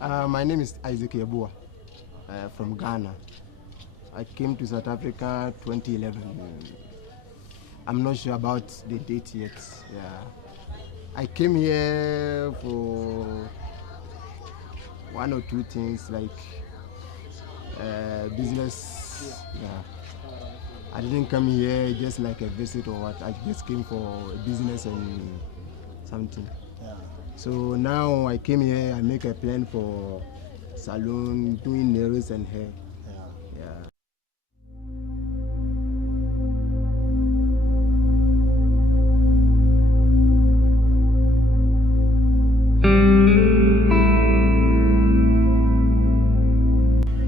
My name is Isaac Yabua, from Ghana. I came to South Africa 2011. I'm not sure about the date yet. Yeah, I came here for one or two things like business. Yeah, I didn't come here just like a visit or what. I just came for business and something. Yeah. So now I came here. I make a plan for salon, doing nails and hair. Yeah.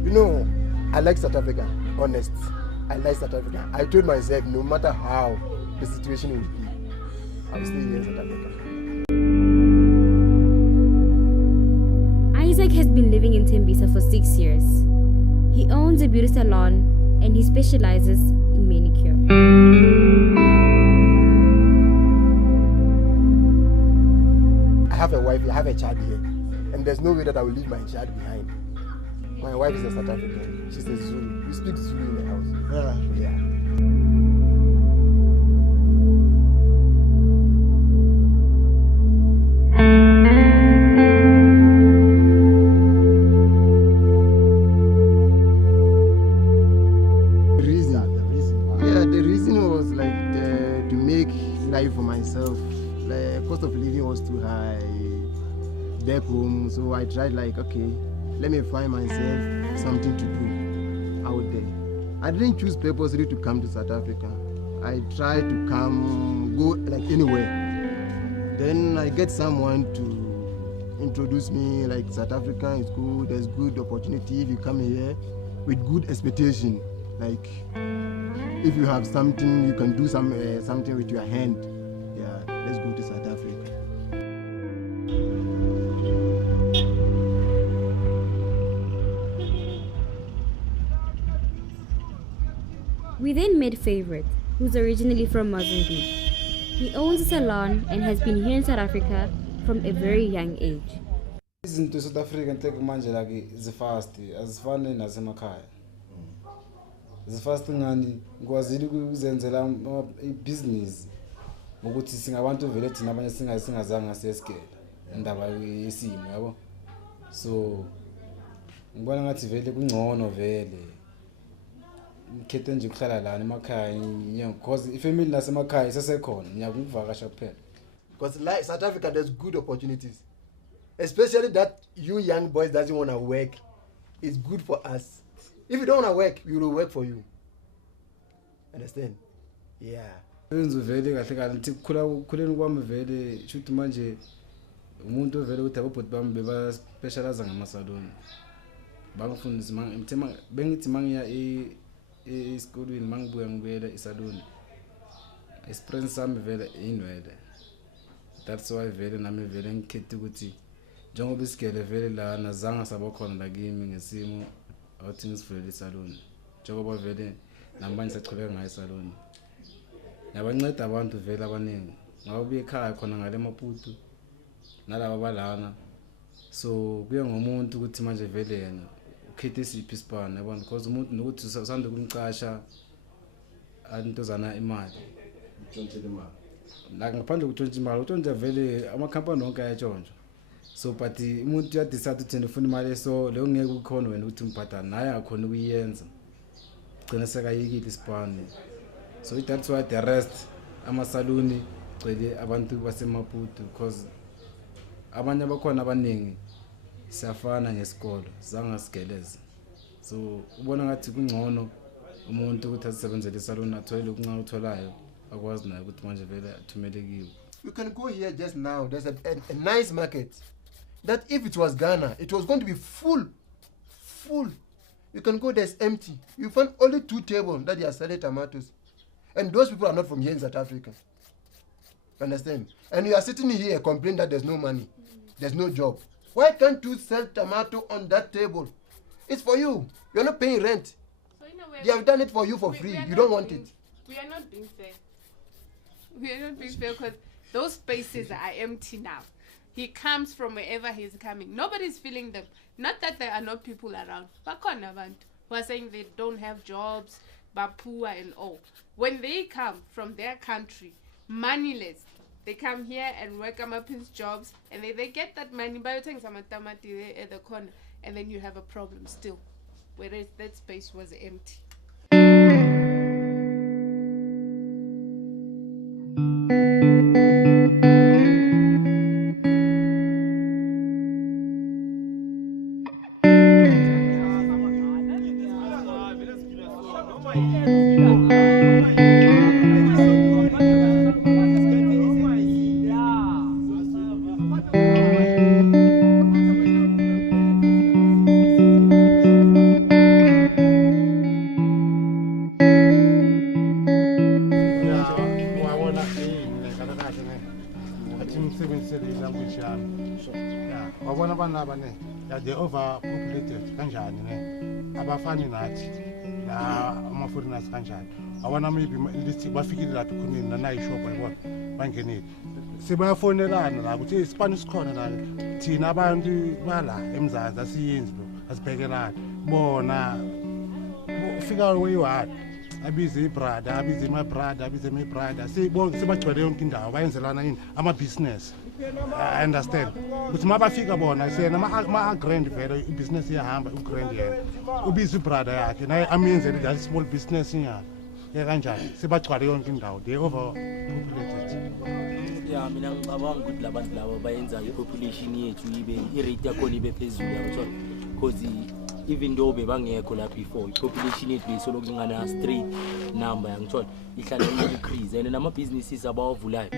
You know, I like South Africa, honest. I like South Africa. I told myself, no matter how the situation will be, I will stay here in South Africa. Isaac has been living in Tembisa for 6 years. He owns a beauty salon and he specializes in manicure. I have a wife, I have a child here, and there's no way that I will leave my child behind. My wife is a South African. She's a Zulu. We speak Zulu in the house. Yeah. The reason was like to make life for myself. The cost of living was too high back home, so I tried like, okay, let me find myself something to do out there. I didn't choose purposely to come to South Africa. I tried to go like anywhere. Then I get someone to introduce me, like South Africa is good, there's good opportunity if you come here with good expectation. Like if you have something, you can do something with your hand. Yeah, let's go to South Africa. We then met Favorite, who's originally from Mozambique. He owns a salon and has been here in South Africa from a very young age. Izinto South Africa nhleke manje la ke zifast azifani nasemakhaya. Zifast ngani ngikwazile ukuzenzela business ukuthi singabantu vele thina abanye singazange siyesikela indaba yesimo yabo. So ngibona ngathi vele kungcono vele ngikhethe nje ukuhlala la emakhaya because ifamily nasemakhaya isesekhona ngiyakuvakasha kuphela. Because like South Africa there's good opportunities. Especially that you young boys doesn't want to work. It's good for us. If you don't want to work, we will work for you. Understand? Yeah. Wenzo vele kahle kahle nthi khuleni kwami vele shoot manje umuntu vele uthi abobhoti bami beba specialize ngamasalon. Bangifundisa ngithema bengithi mangiya esikolweni mangibuya ngibuyela esalon. Experience sami vele inwele. That's why vele nami vele ngikhethe ukuthi njengoba isigele vele la nazanga sabakhona la kimi ngesimo awuthi ngisivule isalon. Njengoba vele namanje sachubeka ngayo isalon. Yabanceda abantu vele abaningi. Ngabuye ekhaya khona ngale Maputo nalabo balana. So kuya ngomuntu ukuthi manje vele yena ukhethe isiphi isipana yabona because umuntu nokuthi usanda kumcasha antozana imali. Utshontshele imali. La ngaphandle ukutshontsha imali utshontsha vele amakhampani onke ayatshontsha. So but umuntu ya decide ukuthi ufuna imali so leyo ngeke ukhona wena ukuthi umphathana naye akakhona ukuyenza. Gcina sekayikile isipani. So that's why the rest amasaluni gcwele abantu basemaputo because abanye abakhona abaningi siyafana ngesikolo zangasigeleza. So ubona ngathi kungcono umuntu ukuthi asebenzele isaluni athole okuncane utholayo akwazi naye ukuthi manje vele athumelekile. You can go here just now. There's a nice market that if it was Ghana, it was going to be full. You can go, there's empty. You find only 2 tables that they are selling tomatoes. And those people are not from here in South Africa. Understand? And you are sitting here complaining that there's no money. There's no job. Why can't you sell tomato on that table? It's for you. You're not paying rent. So in a way, they have done it for you for free. You don't want it. We are not being fair. We are not being fair because those spaces are empty now. he comes from wherever he's coming. Nobody's feeling them. Not that there are no people around. Bakhona abantu who are saying they don't have jobs, bapua and all. When they come from their country, moneyless, they come here and work up his jobs, and they get that money by the time tamati at the corner, and then you have a problem still, whereas that space was empty. They're overpopulated kanjani ne abafani nathi la ama-foreigners kanjani awana maybe lithi bafikile lapha khonini nanayishopha yabona bangenile sibayafonelana la ukuthi isipani sikhona la thina abantu bala emzansi asiyenzi lo asibhekelana bona ufika weyiwani abize ibrother abize my brother abize my brother sibagcwele yonke indawo bayenzelana yini ama-business. I understand. But mabafika bona sena ma grand vele business iyahamba ugrand yena. Ubiza ibrother yakhe naye amenze le small business yakhe. Kanjani? Sebagcwale yonke indawo. They overpopulated. Yeah, mina ngicabanga ukuthi labantu labo bayenza i-population yethu ibe i-rate yakhona ibe phezulu yabo because even though bebangekho la before i-population yethu beyisoloko ingana straight number yangithola ihlala increase and nama-businesses abawavulayo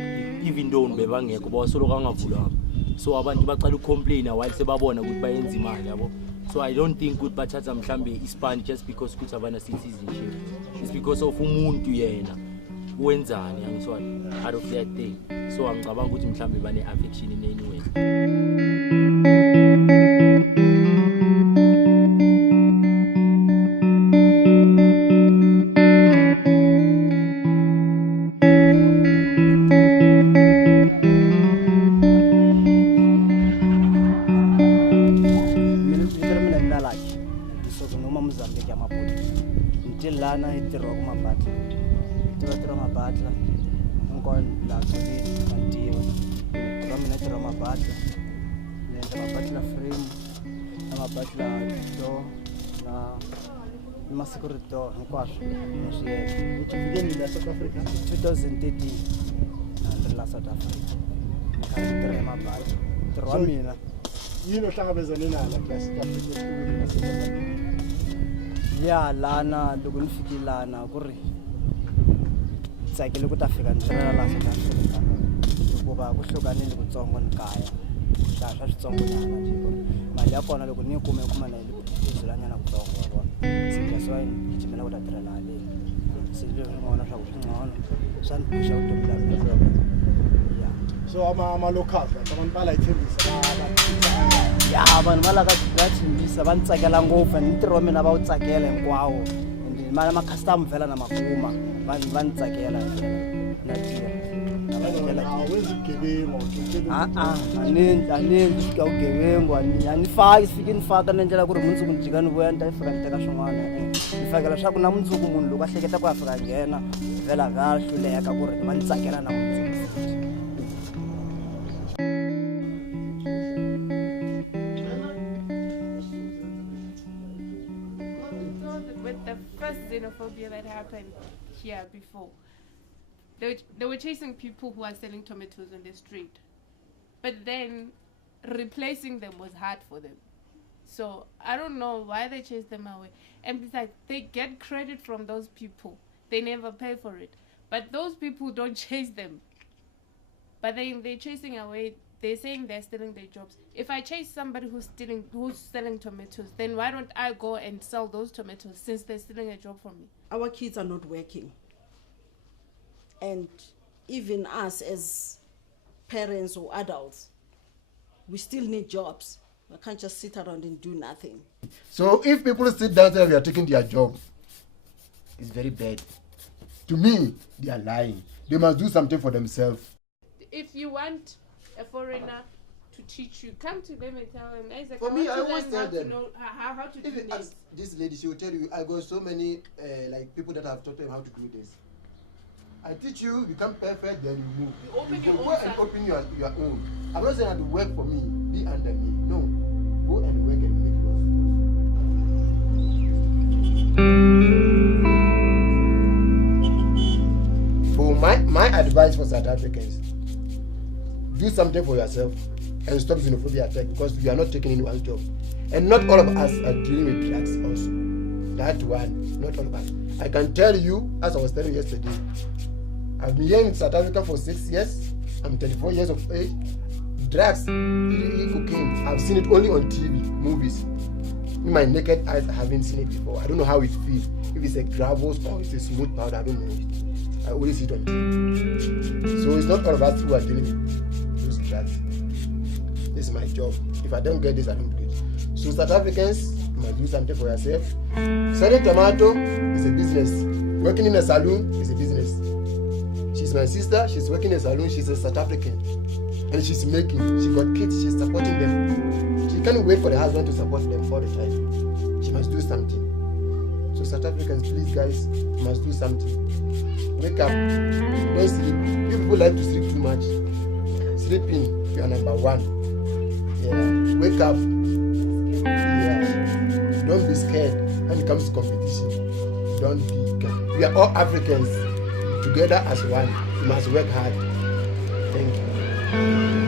even though bebangekho bawasoloko angavulwanga so abantu baqala ucomplaina while sebabona ukuthi bayenza imali yabo. So I don't think ukuthi bathatha mhlambe ispani just because ukuthi abana-citizenship. It's because of umuntu yena wenzani yangithola out of that thing. So angicabanga ukuthi mhlambe bane-affection in any way. lana itirwa kumabatla tirwa mabatla nkon la kuli mantiwa tirwa mina tirwa mabatla nenda mabatla frame na mabatla do na security door nkwasho nasiye Uchifike la South Africa 2013 na la South Africa tirwa mabatla tirwa mina yini ohlangabezane nala class Africa na South Africa. Ya lana loko ni fiki lana ku ri tsakile ku ta fika ntirhela la South Africa hikuva ku hlukanile kutsongo ni kaya swa switsongo nyana tiko mali ya kona loko ni kuma na ile ku tizulanyana kutsongo wabona singasiwa ni chimela ku ta tirhela le silo ngona swa ku ngona swa ni pusha utomi la mina ya So ama locals abantu bala ithembisa ya vanhu va lava ku tshembisa va ntsakela ngopfu ni ntirho wa mina va wu tsakela hinkwawo ende mali ma customer vhela na makuma vanhu va ntsakela na tirha ani fika ugevengu ani faki fiki ni faka na ndlela ku ri mundzuku ni jika ni vuya ni ta fika ni teka swin'wana ni fakela swa ku na mundzuku munhu loko a hleketa ku ya fika nghena vhela nga hluleka ku ri va ni tsakela na mundzuku Xenophobia that happened here before. They were chasing people who are selling tomatoes on the street, but then replacing them was hard for them. So I don't know why they chased them away. And besides, they get credit from those people. They never pay for it. But those people don't chase them. But they're chasing away. They're saying they're stealing their jobs. If I chase somebody who's selling tomatoes, then why don't I go and sell those tomatoes since they're stealing a job from me? Our kids are not working. And even us as parents or adults, we still need jobs. We can't just sit around and do nothing. So if people sit down there, we are taking their job, it's very bad. To me, they are lying. They must do something for themselves. If you want a foreigner to to teach you. Come to them and tell them, Isaac, For me, I want to always learn tell how to them. know how to do If this. as this lady, she will tell you, I got so many like people that have taught them how to do this. I teach you, become perfect, then you move. You open your go own and side. open your own. I'm not saying that to work for me, be under me. No, go and work and make yours. For my advice for South Africans, do something for yourself and stop xenophobia attack, because we are not taking anyone's job, and not all of us are dealing with drugs also. That one, not all of us. I can tell you, as I was telling you yesterday, I've been here in South Africa for 6 years. I'm 34 years of age. Drugs, cocaine, I've seen it only on TV, movies. In my naked eyes, I haven't seen it before. I don't know how it feels. If it's a gravels or it's a smooth powder, I don't know it. I only see it on TV. So it's not all of us who are dealing with those drugs. This is my job. If I don't get this, I don't do it. So South Africans, you must do something for yourself. Selling tomato is a business. Working in a saloon is a business. She's my sister. She's working in a saloon. She's a South African. And she's making. She got kids. She's supporting them. She can't wait for the husband to support them all the time. She must do something. So South Africans, please guys, you must do something. Wake up. Don't sleep. You people like to sleep too much. Sleeping, you are number one. Yeah. Wake up. Yeah. Don't be scared when it comes to competition. Don't be scared. We are all Africans. Together as one. We must work hard. Thank you.